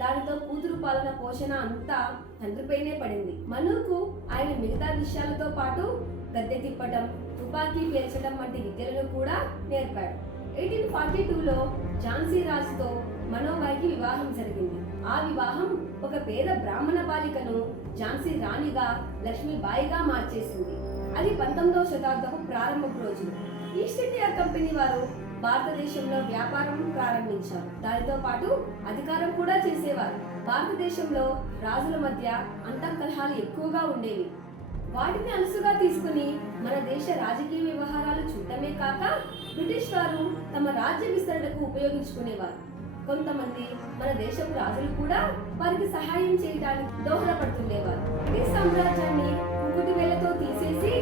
దానితో కూతురు పాలన పోషణ అంతా తండ్రిపైనే పడింది. మనుకు ఆయన మిగతా విషయాలతో పాటు గద్దె తిప్పటం, తుపాకీ పేల్చడం వంటి విద్యలను కూడా నేర్పాడు. 1842లో ఝాన్సీ రాజుతో మనోబాయికి వివాహం జరిగింది. ఆ వివాహం ఒక పేద బ్రాహ్మణ బాలికను ఝాన్సీ రాణిగా లక్ష్మీబాయిగా మార్చేసింది. అది 19వ శతాబ్దపు ప్రారంభపు రోజులు. ఈస్ట్ ఇండియా కంపెనీ వారు భారతదేశంలో వ్యాపారం ప్రారంభించారు. దానితో పాటు అధికారం కూడా చేసేవారు. భారతదేశంలో రాజుల మధ్య అంతఃకలహాలు ఎక్కువగా ఉండేవి. వాటిని అలుసుగా తీసుకుని మన దేశ రాజకీయ వ్యవహారాలు చూడటమే కాక బ్రిటిష్ వారు తమ రాజ్య విస్తరణకు ఉపయోగించుకునేవారు. కొంతమంది మన దేశపు రాజులు కూడా వారికి సహాయం చేయడానికి దోహదపడుతుండేవారు. బ్రిటిష్ సామ్రాజ్యాన్ని కుకుటి వేలతో తీసేసి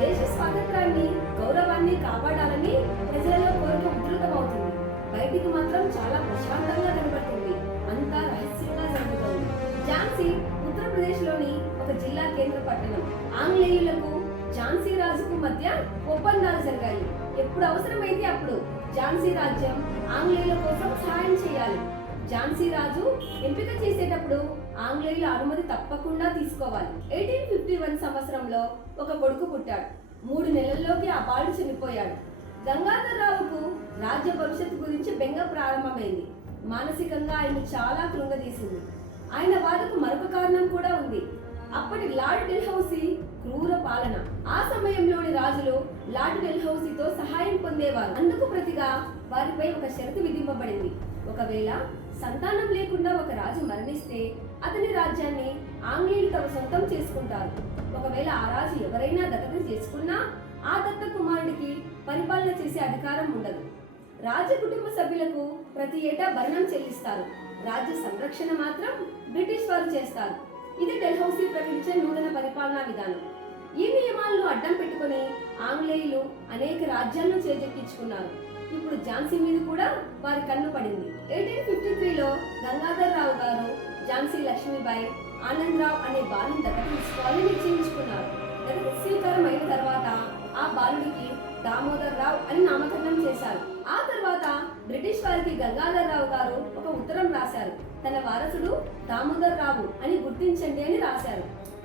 దేశ స్వాతంత్రాన్ని, గౌరవాన్ని కాపాడాలని ప్రజలలో కోరిక ఉధృతమవుతుంది. బయటికి మాత్రం చాలా ప్రశాంతంగా కనబడుతుంది. అంతా రహస్యంగా జరుగుతుంది. ఝాన్సీ ఉత్తరప్రదేశ్లోని ఒక జిల్లా కేంద్ర పట్టణం. ఆంగ్లేయులకు ఝాన్సీ రాజుకు మధ్య ఒప్పందాలు జరిగాయి. ఎప్పుడు అవసరమైతే అప్పుడు ఝాన్సీ రాజ్యం ఆంగ్లేయుల కోసం సహాయం చేయాలి. ఝాన్సీ రాజు ఎంపిక చేసేటప్పుడు ఆంగ్లేయుల అనుమతి తప్పకుండా తీసుకోవాలి. 1851 సంవత్సరంలో ఒక కొడుకు పుట్టాడు. 3 నెలల్లోకి ఆ బాలుడు చనిపోయాడు. గంగాధరరావుకు రాజ్య భవిష్యత్తు గురించి బెంగ ప్రారంభమైంది. మానసికంగా ఆయన చాలా కృంగదీసింది. ఆయన బాధకు మరొక కారణం కూడా ఉంది. అప్పటి లార్డ్ డెల్హౌసీ క్రూర పాలన. ఆ సమయంలోని రాజులు లార్డ్ డెల్హౌసీతో సహాయం పొందేవారు. అందుకు ప్రతిగా వారిపై ఒక షరతు విధింపబడింది. ఒకవేళ సంతానం లేకుండా ఒక రాజు మరణిస్తే అతని రాజ్యాన్ని ఆంగ్లేయులు తమ సొంతం చేసుకుంటారు. ఒకవేళ ఆ రాజు ఎవరైనా దత్తత చేసుకున్నా ఆ దత్త కుమారుడికి పరిపాలన చేసే అధికారం ఉండదు. రాజ్య కుటుంబ సభ్యులకు ప్రతి ఏటా భరణం చెల్లిస్తారు. రాజ్య సంరక్షణ మాత్రం బ్రిటిష్ వారు చేస్తారు. ఇది డెల్హౌసీ ప్రకటించే నూతన పరిపాలనా విధానం. ఈ నియమాలను అడ్డం పెట్టుకుని ఆంగ్లేయులు అనేక రాజ్యాలను చేజెక్కించుకున్నారు. ఇప్పుడు ఝాన్సీ మీద కూడా వారి కన్ను పడింది. 1853లో గంగాధరరావు గారు ఝాన్సీ లక్ష్మీబాయి ఆనందరావు అనే బాలుని దత్తత తీసుకోవాలని నిశ్చయించుకున్నారు. దత్తత స్వీకారం అయిన తర్వాత ఆ బాలుడికి దామోదర్ రావు అని నామకరణం చేశారు. ఆ తర్వాత బ్రిటిష్ వారికి గంగాధరరావు గారు ఒక ఉత్తరం రాశారు. తన వారసుడు దామోదర్ రావు అని గుర్తించండి అని రాశారు.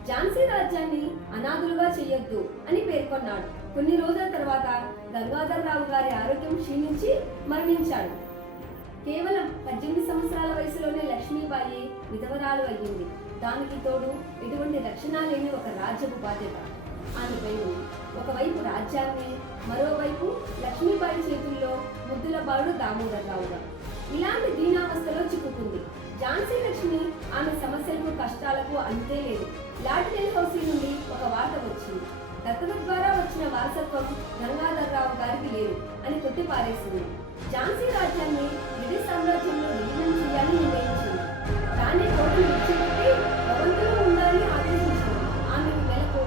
ఝాన్సీ రాజ్యాన్ని అనాథులుగా చేయొద్దు అని పేర్కొన్నాడు. కొన్ని రోజుల తర్వాత గంగాధరరావు గారి ఆరోగ్యం క్షీణించి మరణించాడు. కేవలం 18 సంవత్సరాల వయసులోనే లక్ష్మీబాయి విధవరాలు అయ్యింది. దానికి తోడు ఎటువంటి రక్షణ లేని ఒక రాజ్యపు బాధ్యత ఆమెపై ఉంది. ఒకవైపు రాజ్యాన్ని, మరోవైపు లక్ష్మీబాయి చేతుల్లో ముద్దుల బాలుడు దామోదరరావు గారు. ఇలాంటి దీనావస్థలో చిక్కుకుంది. ఝాన్సీ లక్ష్మి ఆమె సమస్యలకు, కష్టాలకు అంతే లేదు. లార్డ్ డెల్హౌసీ నుండి ఒక వార్త వచ్చింది. దత్తత ద్వారా వచ్చిన వారసత్వం గంగాధరరావు గారికి లేదు అని కొట్టిపారేసింది. ఝాన్సీ రాజ్యాన్ని బ్రిటిష్ సామ్రాజ్యంలో విలీనం చేయాలని నిర్ణయించింది. రాణి కోటను విడిచిపెట్టి భవంతిలో ఉండాలని ఆదేశించింది. ఆమెకు నెలకు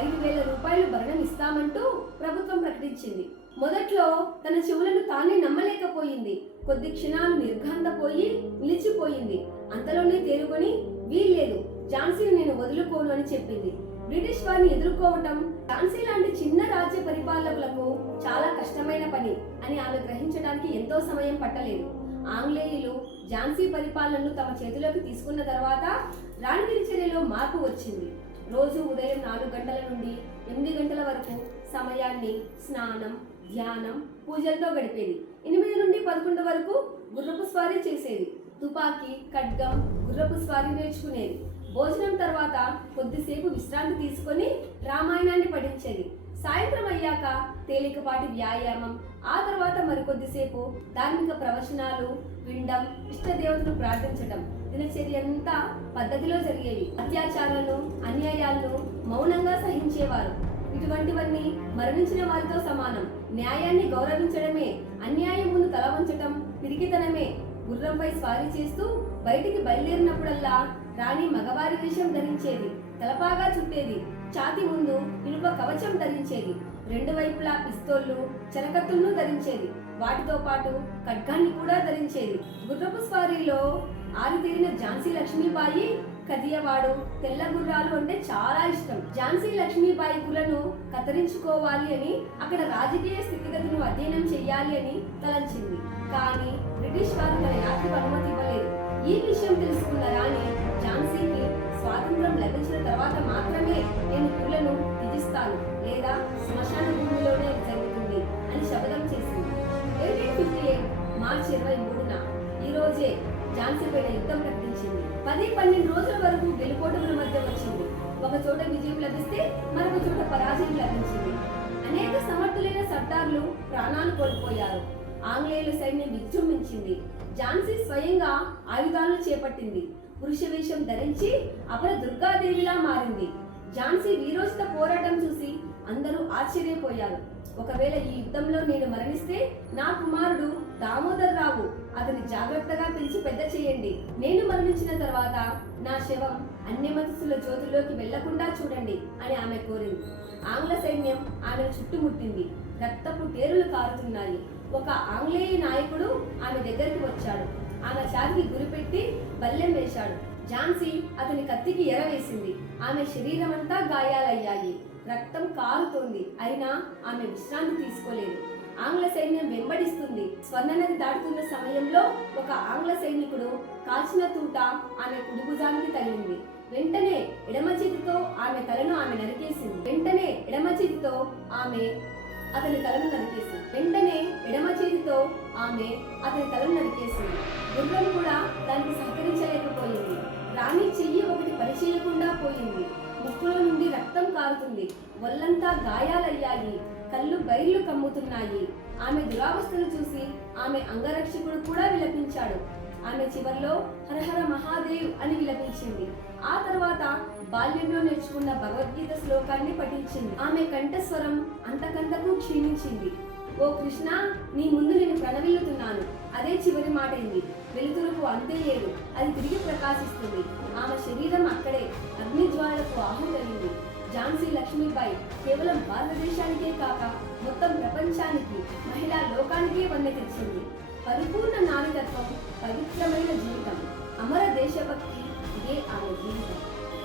5,000 రూపాయలు భరణం ఇస్తామంటూ ప్రభుత్వం ప్రకటించింది. మొదట్లో తన చెవులను తానే నమ్మలేకపోయింది. కొద్ది క్షణాలు నిర్ఘాంతపోయి నిలిచిపోయింది. అంతలోనే తేరుకొని వీల్లేదు, ఝాన్సీని నేను వదులుకోను అని చెప్పింది. బ్రిటిష్ వారిని ఎదుర్కోవటం ఝాన్సీ లాంటి చిన్న రాజ్య పరిపాలకులకు చాలా కష్టమైన పని అని ఆమె గ్రహించడానికి ఎంతో సమయం పట్టలేదు. ఆంగ్లేయులు ఝాన్సీ పరిపాలనను తమ చేతిలోకి తీసుకున్న తర్వాత రాణి దినచర్యలో మార్పు వచ్చింది. రోజు ఉదయం 4 గంటల నుండి 8 గంటల వరకు సమయాన్ని స్నానం, ధ్యానం, పూజలతో గడిపేది. 8 నుండి 11 వరకు గుర్రపు స్వారీ చేసేది. తుపాకీ, ఖడ్గం, గుర్రపు స్వారీ నేర్చుకునేది. భోజనం తర్వాత కొద్దిసేపు విశ్రాంతి తీసుకొని రామాయణాన్ని పఠించేది. సాయంత్రం అయ్యాక తేలికపాటి వ్యాయామం, ఆ తర్వాత మరికొద్దిసేపు ధార్మిక ప్రవచనాలు వినడం, ఇష్టదేవతను ప్రార్థించడం. దినచర్య అంతా పద్ధతిలో జరిగేవి. అత్యాచారాలను, అన్యాయాలను మౌనంగా సహించేవారు. ఇటువంటివన్నీ మరణించిన వారితో సమానం. న్యాయాన్ని గౌరవించడమే, అన్యాయం ముందు తల వంచటం పిరికితనమే. గుర్రంపై స్వారీ చేస్తూ బయటికి బయలుదేరినప్పుడల్లా రాణి మగవారి వేషం ధరించేది. తలపాగా చుట్టేది. ఛాతి ముందు ఇనుప కవచం ధరించేది. 2 వైపులా పిస్తోళ్లు, చెరకత్తులను ధరించేది. వాటితో పాటు ఖడ్గాన్ని కూడా ధరించేది. గుర్రపు స్వారీలో ఆరితేరిన ఝాన్సీ లక్ష్మీబాయి కదియవాడు, తెల్ల గుర్రాలు అంటే చాలా ఇష్టం. ఝాన్సీ లక్ష్మీబాయి కులను కత్తిరించుకోవాలి అని, అక్కడ రాజకీయ స్థితిగతులను అధ్యయనం చెయ్యాలి అని తలంచింది. కానీ బ్రిటిష్ వారు తన యాత్రకు అనుమతి ఇవ్వలేదు. ఈ విషయం తెలుసుకున్న రాణి ఝాన్సీకి స్వాతంత్రం లభించిన తర్వాత మాత్రమే నేను పుల్లను త్యజిస్తాను లేదా శ్మశాన భూమిలోనే జరుగుతుంది అని శపథం చేసింది. 1858 మార్చి 23న ఈ రోజే ఝాన్సీ పైన యుద్ధం ప్రకటించింది. 10-12 రోజుల వరకు గెలుపోటముల మధ్య వచ్చింది. ఒక చోట విజయం లభిస్తే మరొక చోట పరాజయం లభించింది. అనేక సమర్థులైన సర్దార్లు ప్రాణాలు కోల్పోయారు. ఆంగ్లేయుల సైన్యం విజృంభించింది. ఝాన్సీ స్వయంగా ఆయుధాలను చేపట్టింది. పురుష వేషం ధరించి అపర దుర్గాదేవిలా మారింది. ఝాన్సీ వీరోచిత పోరాటం చూసి అందరూ ఆశ్చర్యపోయారు. ఒకవేళ ఈ యుద్ధంలో నేను మరణిస్తే నా కుమారుడు దామోదర్ రావు అతని జాగ్రత్తగా పెంచి పెద్ద చేయండి. నేను మరణించిన తర్వాత నా శవం అన్యమతస్థుల జ్యోతిలోకి వెళ్లకుండా చూడండి అని ఆమె కోరింది. ఆంగ్ల సైన్యం ఆమెను చుట్టుముట్టింది. రక్తపు టేరులు కారుతున్నాయి. ఒక ఆంగ్లేయ నాయకుడు ఆమె దగ్గరికి వచ్చాడు. ఆమె ఛాతికి గురిపెట్టి బల్లెం వేశాడు. ఝాన్సీ అతని కత్తికి ఎరవేసింది. ఆమె శరీరం అంతా గాయాలయ్యాయి. రక్తం కారుతోంది. అయినా ఆమె విశ్రాంతి తీసుకోలేదు. ఆంగ్ల సైన్యం వెంబడిస్తుంది. స్వర్ణనది దాటుతున్న సమయంలో ఒక ఆంగ్ల సైనికుడు కాల్చిన తూట ఆమె కుడిభుజానికి తగిలింది. వెంటనే ఎడమ చేతితో ఆమె తలను నరికేసింది. గుర్రం కూడా దానికి సహకరించలేకపోయింది. రాణి చెయ్యి ఒకటి పనిచేయకుండా పోయింది. ముక్కులో నుండి రక్తం కారుతుంది. ఒళ్ళంతా గాయాలయ్యాయి. కళ్ళు బైర్లు కమ్ముతున్నాయి. ఆమె దురావస్థను చూసి ఆమె అంగరక్షకుడు కూడా విలపించాడు. ఆమె చివర్లో హరహర మహాదేవ్ అని విలపించింది. ఆ తర్వాత బాల్యంలో నేర్చుకున్న భగవద్గీత శ్లోకాన్ని పఠించింది. ఆమె కంఠస్వరం అంతకంతకు క్షీణించింది. ఓ కృష్ణ, నీ ముందు నేను ప్రణవిల్లుతున్నాను. అదే చివరి మాటైంది. వెలుతురుకు అంతే లేదు, అది తిరిగి ప్రకాశిస్తుంది. ఆమె శరీరం అక్కడే అగ్నిజ్వాలకు ఆహుతయింది. ఝాన్సీ లక్ష్మీబాయి కేవలం భారతదేశానికే కాక మొత్తం ప్రపంచానికి, మహిళా లోకానికే వన్నె తెచ్చింది. పరిపూర్ణ నారీతత్వం, పవిత్రమైన జీవితం, అమర దేశభక్తి, ఇదే ఆమె జీవితం.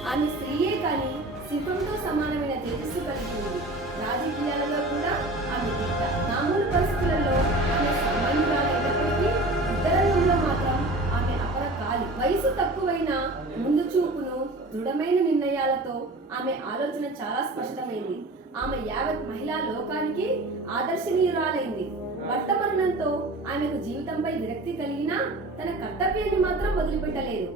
ఆమె స్త్రీయే కానీ సింహంతో సమానమైన తేజస్సు కలిగి ఉంది. రాజకీయాలలో కూడా ఆమె దిట్ట. మామూలు పరిస్థితులలో ఆమె సామాన్యురాలైనప్పటికీ యుద్ధరంగంలో మాత్రం ఆమె అపర కాలి. వయసు తక్కువైన ముందు చూపును, దృఢమైన నిర్ణయాలతో ఆమె ఆలోచన చాలా స్పష్టమైంది. ఆమె యావత్ మహిళా లోకానికి ఆదర్శనీయురాలైంది. భర్త మరణంతో ఆమెకు జీవితంపై విరక్తి కలిగినా తన కర్తవ్యాన్ని మాత్రం వదిలిపెట్టలేదు.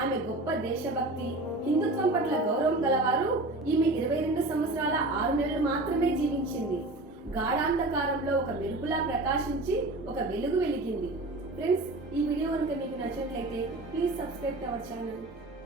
ఆమె గొప్ప దేశభక్తి, హిందుత్వం పట్ల గౌరవం గలవారు. ఈమె 22 సంవత్సరాల 6 నెలలు మాత్రమే జీవించింది. గాఢాంధకారంలో ఒక మెరుపులా ప్రకాశించి ఒక వెలుగు వెలిగింది. ఫ్రెండ్స్, ఈ వీడియో కనుక మీకు నచ్చినట్లయితే please subscribe to our channel.